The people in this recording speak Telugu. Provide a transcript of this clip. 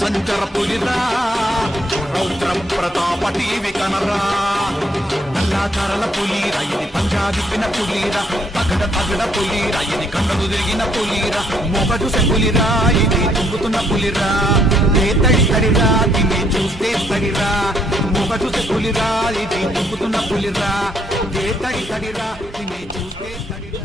సంచర పులిరా రౌద్ర ప్రతాప టీవి కనరా నల్లాచారల పులిరా ఇది పంజాబిపిన పులిరా పగడ పగడ పులిరా ఇది కండలు తిరిగిన పులిరా మొగడు పులిరా ఇది తుంగుతున్న పులిరా ఏ తడి తడిరా తిని చూస్తే తడిరా మొగడు పులిరా ఇది తుంగుతున్న పులిరా ఏ తడి తడిరా తిని చూస్తే తడిరా